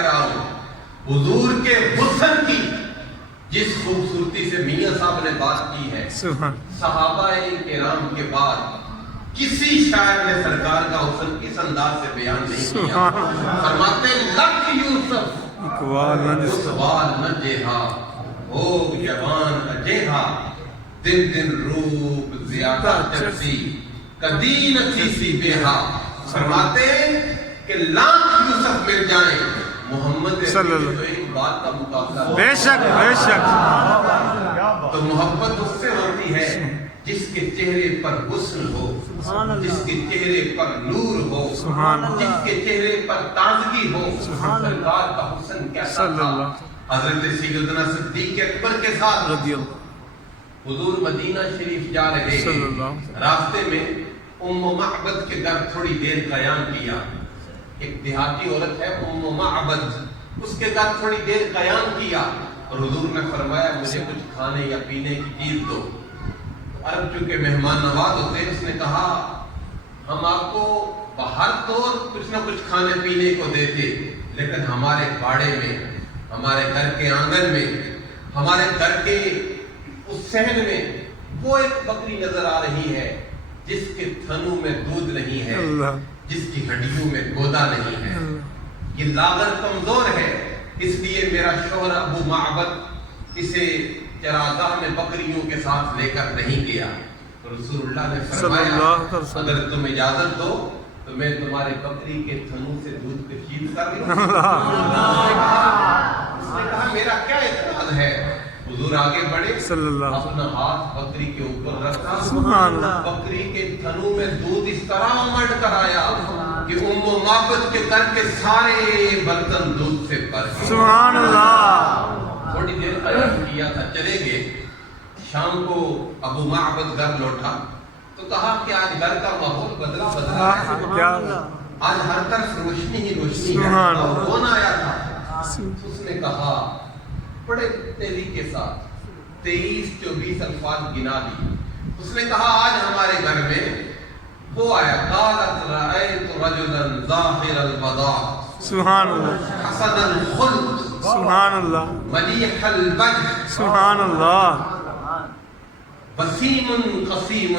کہہ رہا ہوں، حضور کے حسن کی جس خوبصورتی سے میاں صاحب نے بات کی ہے، صحابہ کرام کے بعد کسی شاعر نے سرکار کا حسن اس انداز سے بیان نہیں کیا۔ فرماتے لکھ یوسف اقوال نہ جہا، ہو جوان اجہا، دن دن روپ زیادہ چرسی، کدی نتھی سی بیہا۔ فرماتے کہ لاکھ یوسف مل جائیں، محمد صلی اللہ تو ایک بات کا مقابلہ بے شک بے شک۔ تو محبت اس سے ہوتی ہے جس کے چہرے پر حسن ہو، جس کے چہرے پر نور ہو، جس کے چہرے پر تازگی ہو۔ سرکار کا حسن کیسا تھا؟ حضرت سیدنا صدیق اکبر کے ساتھ حضور مدینہ شریف جا رہے ہیں، راستے میں ام معبد کے گھر تھوڑی دیر قیام کیا۔ ایک دیہاتی عورت ہے ام معبد، اس کے گھر تھوڑی دیر قیام کیا اور حضور نے فرمایا مجھے کچھ کھانے یا پینے کی چیز دو۔ عرب چونکہ مہمان نواز ہوتے ہیں، اس نے کہا ہم آپ کو باہر تو کچھ نہ کچھ کھانے پینے کو دیتے، لیکن ہمارے باڑے میں، ہمارے گھر کے آنگن میں، ہمارے گھر کے اس صحن میں وہ ایک بکری نظر آ رہی ہے جس کے تھنوں میں دودھ نہیں ہے، جس کی ہڈیوں میں گودا نہیں ہے، یہ لاغر کمزور ہے، اس لیے میرا شوہر ابو معبد اسے چراگاہ میں بکریوں کے ساتھ لے کر نہیں گیا۔ تو رسول اللہ نے فرمایا اگر تم اجازت دو تو میں تمہارے بکری کے تھنوں سے دودھ کشید کر لوں۔ اس نے کہا میرا کیا اعتراض ہے؟ حضور آگے بڑھے، اپنا ہاتھ بکری کے اوپر رکھا، بکری کے تھنوں میں دودھ اس طرح امڑ کر آیا کہ ام معبد کے گھر کے سارے برتن دودھ سے بھر گئے۔ سبحان اللہ۔ تھوڑی دیر قیام کیا تھا، چلے گئے۔ شام کو ابو معبد گھر لوٹا تو کہا کہ آج گھر کا ماحول بدلا ہے، آج ہر طرف روشنی ہی روشنی ہے، اور کون آیا تھا؟ اس نے کہا بڑے تیزی کے ساتھ 23-24 الفاظ گنا دی۔ اس نے کہا آج ہمارے گھر میں وہ آیا، قالت رأیت رجلا ظاہر البضاع، سبحان اللہ، حسن الخلق، سبحان اللہ، ملیح الوجہ، سبحان اللہ، وسیم قسیم،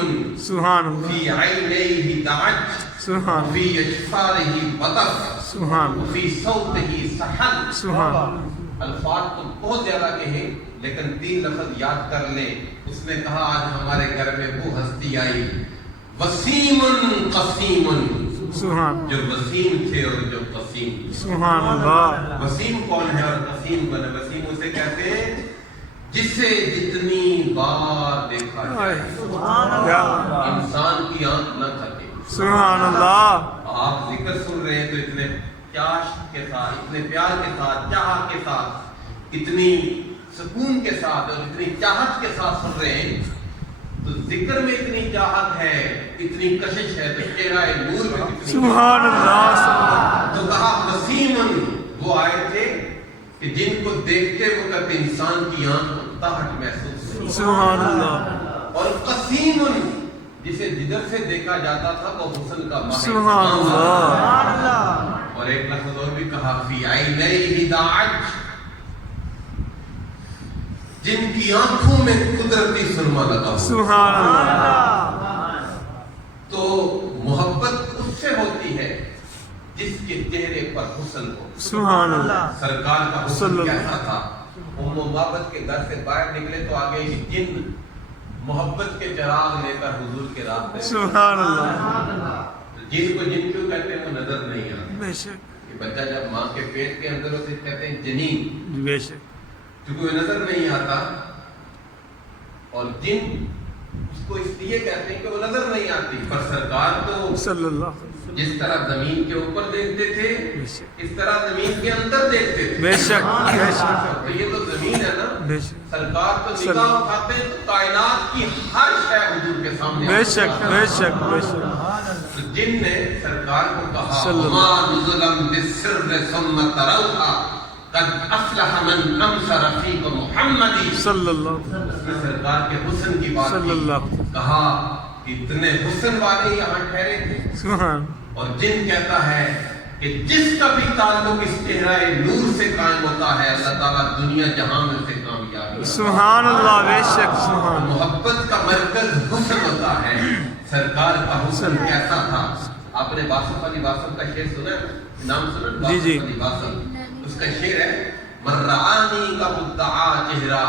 سبحان اللہ، فی عینیہ دعج، سبحان فی اجفارہ بطر، سبحان فی صوتہ سحر۔ سبحان الفاظ تو بہت زیادہ کہیں لیکن 3 لفظ یاد کر لیں۔ اس نے کہا آج ہمارے گھر میں وہ ہستی آئی، وسیم قسیم، سبحان، جو وسیم تھے اور جو قسیم۔ سبحان اللہ۔ وسیم کون ہے اور قسیم کون ہے؟ وسیم اسے کہتے ہیں جسے جتنی بار دیکھا جائے انسان کی آنکھ نہ تھکے۔ سبحان اللہ۔ آپ ذکر سن رہے ہیں تو اتنے پیاش کے ساتھ، اتنے پیار کے ساتھ، چاہت کے ساتھ، اتنی سکون کے ساتھ اور اتنی چاہت کے ساتھ سن رہے ہیں، تو ذکر میں اتنی چاہت ہے، اتنی کشش ہے، تو چہرہ نور میں کتنی سبحان اللہ۔ تو کہا وسیمن، وہ آئے تھے کہ جن کو دیکھتے وقت انسان کی آنکھ تاہٹ محسوس ہوئی، سبحان اللہ۔ اور قسیمن، جسے جدھر سے دیکھا جاتا تھا وہ حسن کا ماہر۔ سبحان اللہ۔ اور ایک لفظ اور بھی کہا، فی عینیہ دعج، جن کی آنکھوں میں قدرتی سرما لگا ہوا۔ سبحان اللہ۔ تو محبت اس سے ہوتی ہے جس کے چہرے پر حسن ہو۔ سبحان اللہ۔ سرکار کا حسن کیسا تھا؟ ام معبد کے گھر سے باہر نکلے تو آگے ایک جن محبت کے چراغ لے کر حضور کے راستے۔ سبحان اللہ۔ جن کو جن کیوں کہتے ہیں وہ نظر نہیں آتا۔ بے شک، یہ بچہ جب ماں کے پیٹ کے اندر اسے کہتے ہیں جنین، بے شک، کیونکہ وہ نظر نہیں آتا، اور جن اس کو اس لیے کہتے ہیں کہ وہ نظر نہیں آتی۔ پر سرکار تو صلی اللہ، جس طرح زمین کے اوپر دیکھتے تھے اس طرح زمین کے اندر دیکھتے تھے۔ بے شک، بے شک، تو یہ تو زمین ہے نا، بے شک، سرکار تو نگاہ اٹھاتے ہیں تو کائنات کی ہر شے حضور کے سامنے بے شک، بے شک، بے شک۔ تو جن نے سرکار کو کہا صلی اللہ، وَمَا نُزُلًا بِالسِّرِّ ثُمَّ تَرَوْهَا قَدْ أَفْلَحَ مَنْ أَمْسَ رَفِيقُ مُحَمَّدٍ۔ صلی اللہ، اس نے سرکار کے حسن کی بات صلی کی، اللہ، کہا اتنے حسن والے یہاں ٹھہرے تھے۔ سبحان، اور جن کہتا ہے کہ جس کا بھی تعلق اس چہرہ نور سے قائم ہوتا ہے اللہ تعالیٰ دنیا جہاں میں اسے کامیاب ہے. سبحان اللہ. بے شک سبحان. محبت کا مرکز حسن ہوتا ہے. سرکار کا حسن کیسا تھا؟ آپ نے واصف علی واصف کا شعر سنا ہے؟ نام سنا؟ جی جی. واصف علی واصف. اس کا شعر ہے مرعانی کا مدعا چہرہ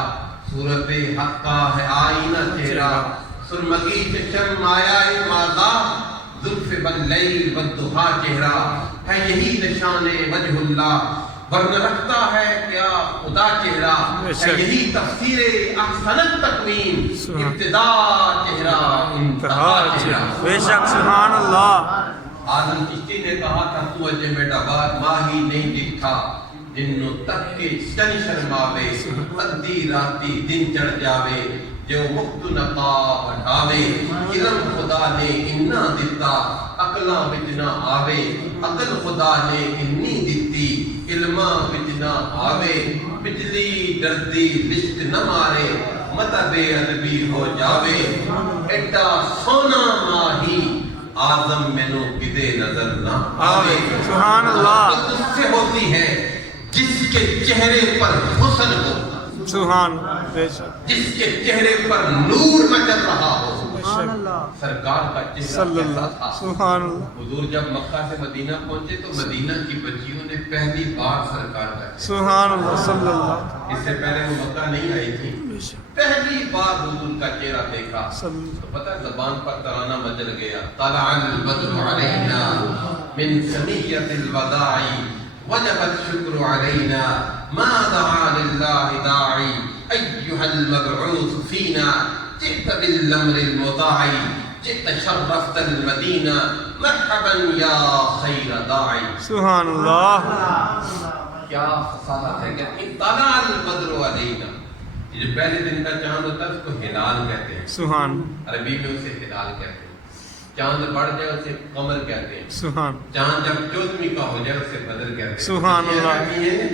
صورت حق کا ہے آئینہ چہرہ سرمگی چشم آیا مادا زلف باللیل والضحا چہرہ ہے یہی نشان وجہ اللہ ورنہ رکھتا ہے کیا خدا چہرہ ہے یہی تفسیر احسنت تکوین ابتدا چہرہ انتہا چہرہ. بے شک سبحان اللہ. آدم چشتی نے کہا تھا تو اجے میں ڈبار ماہی نہیں دکھا جنوں تک کے چن شرماوے ادی راتی دن چڑھ جاوے جو مخت نقاب ہٹاوے علم خدا نے اننا دیتا عقلاں وچ نہ آوے عقل خدا نے انی دیتی علماں وچ نہ آوے بجلی ڈردی لشت نہ مارے مت بے ادبی ہو جاوے ایڈا سونا ماہی آدم مینوں کدے نظر نہ آوے. سبحان اللہ. اس سے ہوتی ہے جس کے چہرے پر حسن ہو سبحان. بے شک. جس کے چہرے پر نور مچل رہا ہو. سرکار کا چہرہ صلی کیسا اللہ. تھا؟ سبحان اللہ. حضور جب مکہ سے مدینہ پہنچے تو مدینہ کی بچیوں نے پہلی بار سرکار کا چہرہ. سبحان اللہ. صلی اللہ. اس سے پہلے وہ مکہ نہیں آئی تھی. پہلی بار حضور کا چہرہ دیکھا تو پتہ زبان پر ترانہ مچل گیا. طلع البدر علینا من ثنیۃ الوداع وجب الشکر علینا ما دعا للہ داعی ایہا المبعوث فینا جئت بالامر المطاع جئت شرفت المدینہ مرحبا یا خیر داعی. سبحان اللہ. کیا فصاحت ہے کہ طلع البدر علینا. یہ جو پہلے دن کا چاند ہوتا ہے اس کو ہلال کہتے ہیں. سبحان. عربی میں اسے ہلال کہتے ہیں. چاند بڑھ جائے اسے قمر کہتے ہیں. سبحان. چاند جب 14ویں کا ہو جائے اسے بدر کہتے ہیں. سبحان اللہ.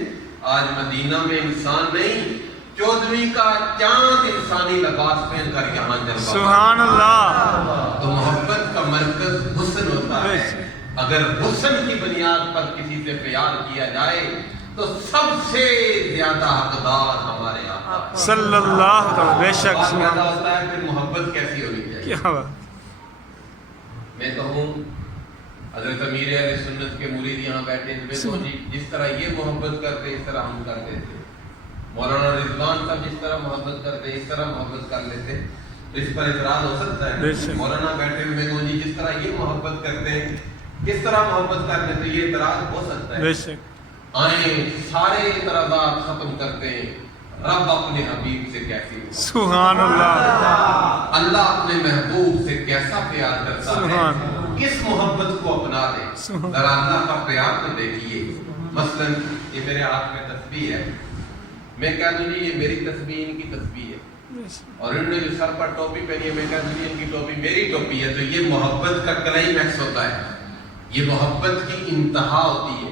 آج مدینہ میں انسان نہیں 14ویں کا چاند انسانی لباس پہن کر یہاں جلوہ. سبحان اللہ. تو محبت کا مرکز حسن ہوتا ہے. اگر حسن کی بنیاد پر کسی سے پیار کیا جائے تو سب سے زیادہ حقدار ہمارے آقا صلی اللہ تعالی. بے شک سبحان. ہوتا ہے پھر محبت کیسی ہونی چاہیے. کیا بات. میں کہوں حضرت امیر اہل سنت کے مرید یہاں بیٹھے ہیں تو جی جس طرح یہ محبت کرتے اس طرح ہم کرتے تھے. مولانا رضوان صاحب جس طرح محبت کرتے اس طرح محبت کر لیتے تو اس پر اعتراض ہو سکتا ہے. مولانا بیٹھے ہوئے میں کہوں جی جس طرح یہ محبت کرتے ہیں کس طرح محبت کر لیتے یہ اعتراض ہو سکتا ہے. بے شک. آئیں سارے اعتراضات ختم کرتے ہیں. رب اپنے حبیب سے کیسی ہو. سبحان اللہ. اللہ اپنے محبوب سے کیسا پیار کرتا سبحان. ہے. کس محبت کو اپنا دے. ذرا اللہ کا پیار تو دیکھیے. مثلا یہ میرے ہاتھ میں تسبیح ہے. میں کہہ دوں جی یہ میری تسبیح ان کی تسبیح ہے. اور انہوں نے جو سر پر ٹوپی پہنی ہے میں کہہ دوں جی ان کی ٹوپی میری ٹوپی ہے. تو یہ محبت کا کلائمیکس ہوتا ہے. یہ محبت کی انتہا ہوتی ہے.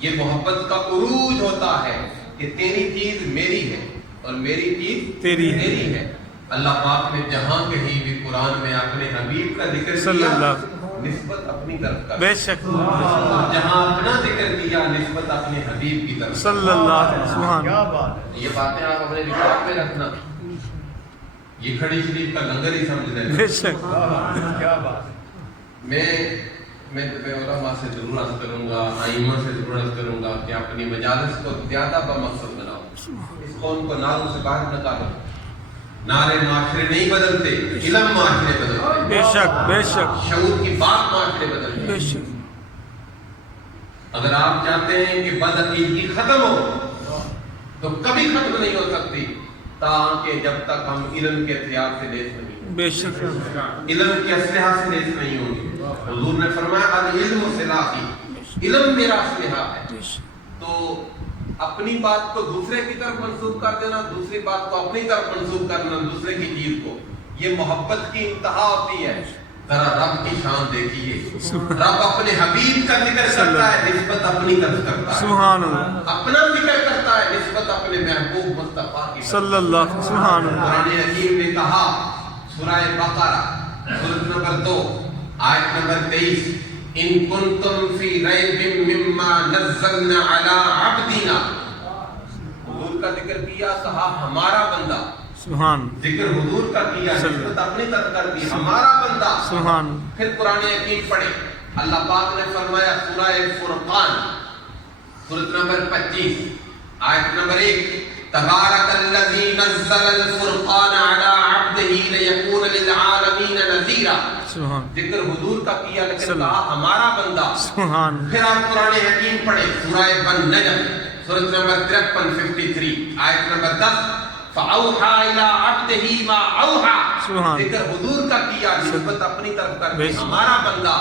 یہ محبت کا عروج ہوتا ہے کہ تیری چیز میری ہے اور میری چیز تیری ہے. اللہ پاک نے جہاں کہیں بھی قرآن میں اپنے حبیب کا ذکر کیا نسبت اپنی طرف کا. بے شک. جہاں اپنا ذکر کیا نسبت اپنے حبیب کی طرف. صلی اللہ علیہ وسلم. کیا بات ہے. یہ باتیں آپ اپنے ریکارڈ میں رکھنا. یہ کھڑی شریف کا لنگر ہی سمجھ لیں. بے شک. کیا بات ہے. میں علماء سے ضرور عرض کروں گا ائمہ سے ضرور عرض کروں گا کہ اپنی مجالس کو زیادہ بمقصد بناؤ. اس قوم کو ناروں سے باہر نکالو. نعرے معاشرے نہیں بدلتے علم معاشرے بدلتے. بے شک. بے شک. شعور کی بات معاشرے بدلتے. بے شک. اگر آپ چاہتے ہیں کہ بدعقیدگی ختم ہو تو کبھی ختم نہیں ہو سکتی تاکہ جب تک ہم علم کے ہتھیار سے لیس نہیں ہوں. بے شک. علم کے اسلحہ سے لیس نہیں ہوں گے. حضور نے فرمایا العلم سلاحی. علم میرا اسلحہ ہے. تو اپنی بات کو دوسرے کی طرف منسوب کر دینا دوسری بات کو اپنی طرف منسوب کرنا دوسرے کی چیز کو یہ محبت کی انتہا ہوتی ہے. ذرا رب کی شان دیکھیے. رب اپنے حبیب کا ذکر کرتا ہے نسبت اپنی طرف کرتا ہے. سبحان اللہ. اپنا ذکر کرتا ہے نسبت اپنے محبوب مصطفیٰ کی صلی اللہ. سبحان اللہ. قرآن حکیم نے کہا سورہ بقرہ سورۃ نمبر 2 آیت نمبر 23 ان کنتم فی ریب مما نزلنا علی عبدنا. حضور کا ذکر کیا، کہا ہمارا بندہ. سبحان. ذکر حضور کا کیا، نسبت اپنی طرف کر دی، ہمارا بندہ. سبحان. پھر قرآن حکیم پڑھے. اللہ پاک نے فرمایا سورہ فرقان سورۃ نمبر 25 آیت نمبر 1، تبارک الذی نزل الفرقان علی عبدہ لیکون للعالمین نذیرا. سبحان. ذکر حضور کا کیا لیکن کہا ہمارا بندہ. سبحان. پھر آپ قرآن حکیم پڑھے سورہ النجم سورۃ نمبر 53 آیت نمبر 10، فاوحا الی عبدہ ما اوحا. ذکر حضور کا کیا، نسبت اپنی طرف کر دی، ہمارا بندہ.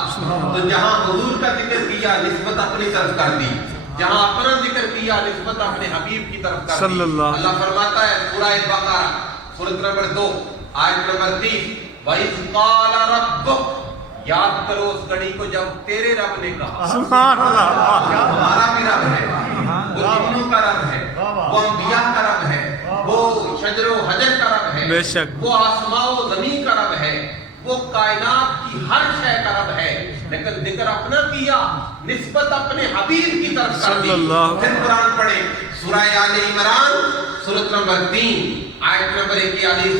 تو جہاں حضور کا ذکر کیا، نسبت اپنی طرف کر دی. جہاں اپنا ذکر کیا، نسبت اپنے حبیب کی طرف کر دی. اللہ فرماتا ہے سورہ بقرہ سورۃ نمبر 2 آیت نمبر 30، وَإِذْ قَالَ رَبُّكَ. یاد کرو اس گھڑی کو جب تیرے رب نے کہا. سبحان اللہ. ہمارا بھی رب ہے، وہ جنوں کا رب ہے، وہ انبیاء کا رب ہے، وہ شجر و حجر کا رب ہے، بے شک وہ آسمان و زمین کا رب ہے، وہ کائنات کی ہر شے کا رب ہے. لیکن ذکر اپنا کیا، نسبت اپنے حبیب کی طرف کر دی. پھر قرآن پڑھے سورہ آل عمران سورۃ نمبر 3 آیت نمبر 41،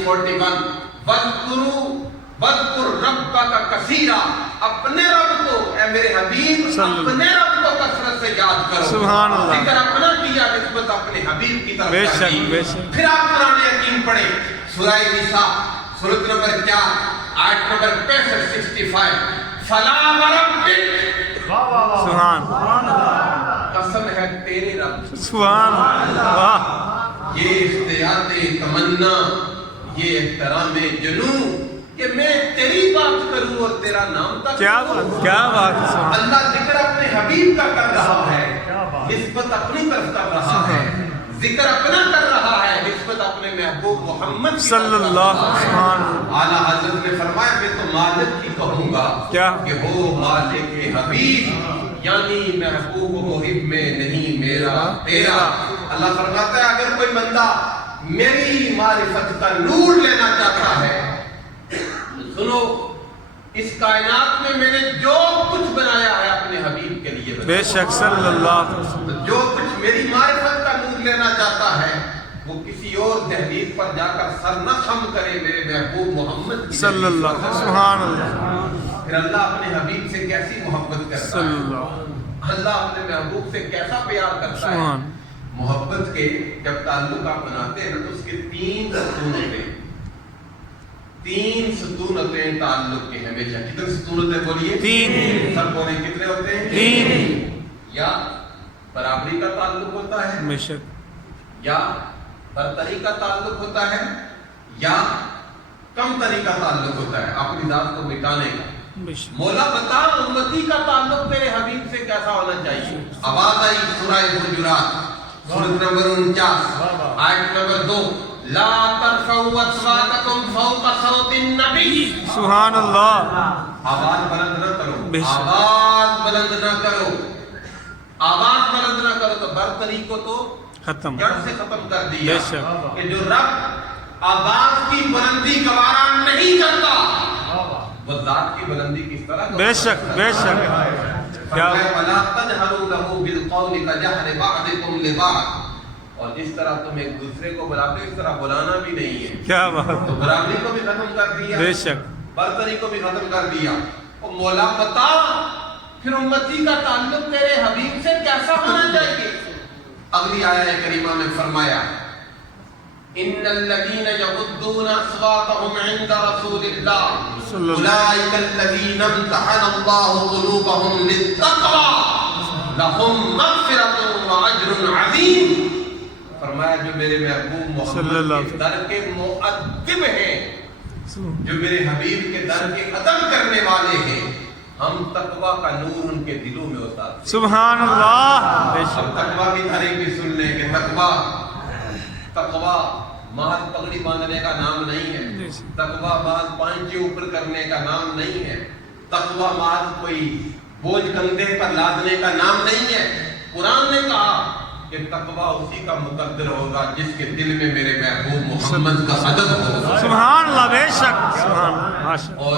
وَاذْكُرْ رَبَّكَ کثیرا. اپنے رب کو اے میرے حبیب، اپنے رب کو کثرت سے یاد کرو. سبحان اللہ. ذکر اپنا کیا، نسبت اپنے حبیب کی طرف بے کر شک دی. بے شک. پھر آپ قرآن حکیم پڑھے سورہ نساء سورۃ نمبر 4 آیت نمبر 65 فلا وربک. سبحان. قسم ہے تیرے رب. سبحان اللہ. یہ اشتیاق تمنا، یہ احترام جنوں کہ میں تیری بات کروں اور تیرا نام تک. کیا بات، کیا بات. اللہ ذکر اپنے حبیب کا کر رہا ہے، نسبت اپنی طرف کر رہا ہے. ذکر اپنا کر رہا ہے، نسبت اپنے محبوب محمد صلی اللہ علیہ وسلم. اعلیٰ حضرت نے فرمایا میں تو مالک کی کہوں گا کیا کہ ہو مالک حبیب، یعنی محبوب و محب میں نہیں میرا تیرا. اللہ فرماتا ہے اگر کوئی بندہ میری معرفت کا نور لینا چاہتا ہے، سنو اس کائنات میں نے جو کچھ بنایا ہے اپنے حبیب کے لیے بے شک صلی اللہ علیہ وسلم. جو کچھ میری معرفت کا نور لینا چاہتا ہے وہ کسی اور دہلیز پر جا کر سر نہ خم کرے میرے محبوب محمد کی صلی اللہ علیہ وسلم. سبحان اللہ. پھر اللہ اپنے حبیب سے کیسی محبت کرتا صلی ہے، اللہ. اللہ اپنے محبوب سے کیسا پیار کرتا ہے. سبحان. محبت کے جب تعلق آپ بناتے ہیں تو اس کے 3 ستون ہوتے ہیں. 3 ستون ہوتے ہیں تعلق کے ہمیشہ. کتنے ستون ہوتے ہیں بولیے؟ 3. سب بولیں کتنے ہوتے ہیں؟ 3. یا برابری کا تعلق ہوتا ہے، بے شک. یا برتری کا تعلق ہوتا ہے، یا کم تری کا تعلق ہوتا ہے اپنی ذات کو مٹانے کا. مولا بتا امتی کا تعلق تیرے حبیب سے کیسا ہونا چاہیے. آواز آئی سورہ حجرات سورۃ نمبر 49 آیت نمبر 2، لا ترفعوا اصواتکم فوق صوت النبی. سبحان اللہ. آواز بلند نہ کرو، آواز بلند نہ کرو، آواز بلند نہ کرو. تو برتری کو تو ختم، جڑ سے ختم کر دیا بے شک. کہ جو رب آواز کی بلندی گوارا نہیں کرتا وہ ذات کی بلندی کس طرح. بے شک بے شک. کیا وَلَا تَجْهَرُوا لَهُ بِالْقَوْلِ كَجَهْرِ بَعْضِكُمْ لِبَعْضٍ. اور جس طرح تم ایک دوسرے کو بلاتے ہو اس طرح بلانا بھی نہیں ہے. کیا بات. تو برابری کو بھی ختم کر دیا، بے شک. برتری کو بھی ختم کر دیا. اور مولا بتا پھر امتی کا تعلق تیرے حبیب سے کیسا ہونا چاہیے. اگلی آیت کریمہ میں فرمایا ان الذين يغضون اصواتهم عند رسول الله اولئك الذين امتحن الله قلوبهم للتقوى لهم مغفرة واجر عظيم. فرمایا جو میرے محبوب محمد کے در کے مؤدب ہیں، جو میرے حبیب کے در کے ادب کرنے والے ہیں، ہم تقوی کا نور ان کے دلوں میں ہوتا ہے. سبحان اللہ. بے شک. تقوی کی تعریف بھی سن لیں کہ تقوی محض پگڑی باندھنے کا نام نہیں ہے، تقوی محض پانچے اوپر کرنے کا نام نہیں ہے، تقوی محض کوئی بوجھ کندھے پر لادنے کا نام نہیں ہے. قرآن نے کہا کہ تقوی اسی کا مقدر ہوگا جس کے دل میں میرے محبوب محمد کا ادب ہوگا. سبحان اللہ. بے شک. سبحان اللہ. اور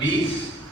20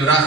84।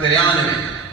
93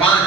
5,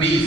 20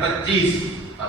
25,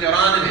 94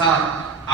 7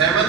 7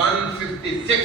156,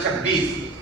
26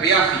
82,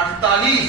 48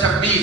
26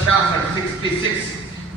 66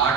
8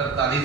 43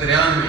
93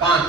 5,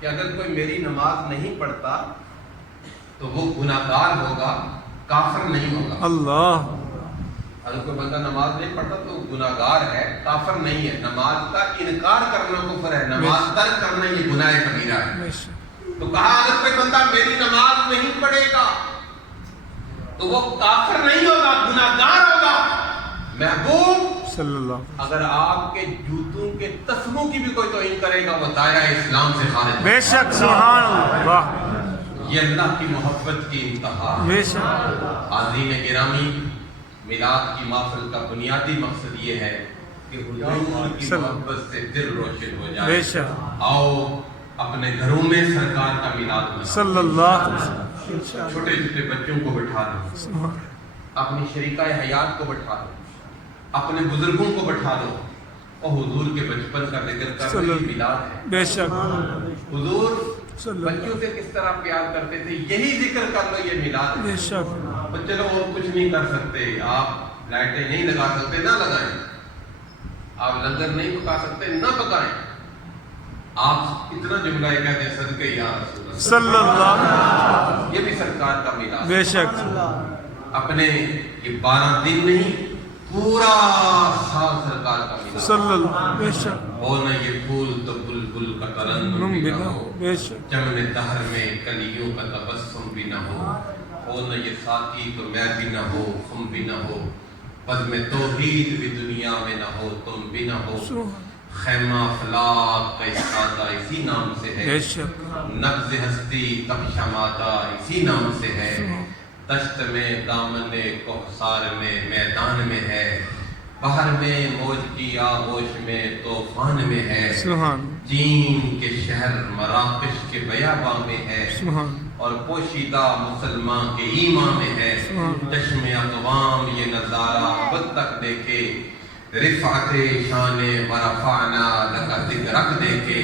کہ اگر کوئی میری نماز نہیں پڑھتا تو وہ گناہگار ہوگا، کافر نہیں ہوگا۔ اللہ، اگر کوئی بندہ نماز نہیں پڑھتا تو گناہگار ہے، کافر نہیں ہے۔ نماز کا انکار کرنا کفر ہے، نماز ترک کرنا یہ گناہ کبیرہ ہے۔ تو کہا اگر کوئی بندہ میری نماز نہیں پڑھے گا تو وہ کافر نہیں ہوگا، گناہگار ہوگا۔ محبوب صلی اللہ، اگر آپ کے جوتوں کے تسموں کی بھی کوئی توہین کرے گا وہ دائرہ اسلام سے خارج ہے۔ بے شک، سبحان اللہ، یہ اللہ کی محبت کی انتہا ہے۔ بے شک، حاضرین گرامی، میلاد کی محفل کا بنیادی مقصد یہ ہے کہ حضور کی محبت سے دل روشن ہو جائے۔ بے شک، آؤ اپنے گھروں میں سرکار کا میلاد مناؤ۔ صلی اللہ علیہ وسلم، چھوٹے چھوٹے بچوں کو بٹھا دو، اپنی شریکہ حیات کو بٹھا دو، اپنے بزرگوں کو بٹھا دو اور حضور کے بچپن کا ذکر کر رہے یہ میلاد ہے۔ بے شک، حضور بچوں سے کس طرح پیار کرتے تھے یہی ذکر کر لو، یہ میلاد ہے۔ بے شک، چلو اور کچھ نہیں کر سکتے، آپ لائٹیں نہیں لگا سکتے، نہ لگائیں، آپ لنگر نہیں پکا سکتے، نہ پکائیں، آپ اتنا جملہ کہتے ہیں صدقے یا رسول اللہ، صلی اللہ، یہ بھی سرکار کا میلاد۔ بے شک، اپنے یہ 12 دن نہیں، پورا سال سرکار کا میلاد۔ صلی اللہ، بے شک، ہو نہ یہ پھول تو بلبل کا ترنم بھی نہ ہو، بے شک، چمن دہر میں کلیوں کا تبسم بھی نہ ہو نہ یہ ساقی تو میں بھی نہ ہو، تم بھی نہ ہو، بزم توحید بھی دنیا میں نہ ہو، تم بھی نہ ہو، خیمہ افلاک کا استادہ اسی نام سے بے ہے، شک، نبض ہستی تب شمادہ اسی نام سے ہے، دشت میں دامن کوثر میں میدان میں ہے، بحر میں موج کی آغوش میں طوفان میں ہے، سبحان، چین کے شہر مراکش کے بیاباں میں ہے، سبحان، اور پوشیدہ مسلمان کے ایمان میں ہے، چشم اقوام یہ نظارہ اب تک دیکھے، رفعت شان ورفعنا لکا ذکرک دیکھے،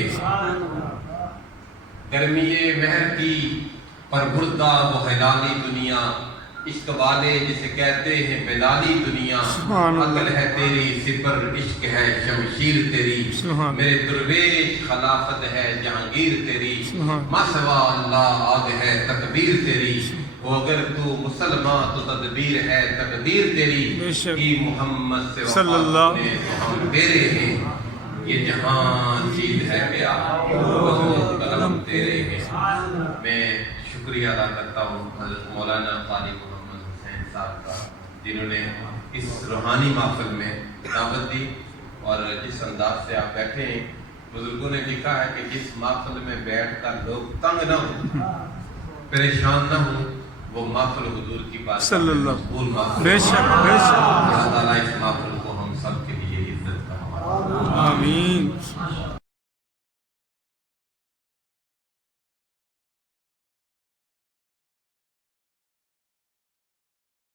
گرمی مہر کی پر بردہ وہ ہلالی دنیا، عشق والے جسے کہتے ہیں بلالی دنیا، عقل ہے تیری سپر عشق ہے شمشیر تیری، میرے درویش خلافت ہے جہانگیر تیری، ما سوا اللہ آگ ہے تکبیر تیری، وہ اگر تو مسلمان تو تدبیر ہے تقدیر تیری، کی محمد سے وفات نے تو ہم تیرے ہیں، یہ جہان چیز ہے بیا قلم تیرے ہیں۔ میں شکریہ ادا کرتا ہوں حضرت مولانا قاری محمد حسین صاحب کا، جنہوں نے اس روحانی محفل میں دعوت دی، اور جس انداز سے آپ بیٹھے ہیں، بزرگوں نے لکھا ہے کہ جس محفل میں بیٹھ کر لوگ تنگ نہ ہوں، پریشان نہ ہوں، وہ محفل حضور کی بات صلی اللہ، مقبول محفل، بے شک، بے شک، اللہ تعالیٰ اس محفل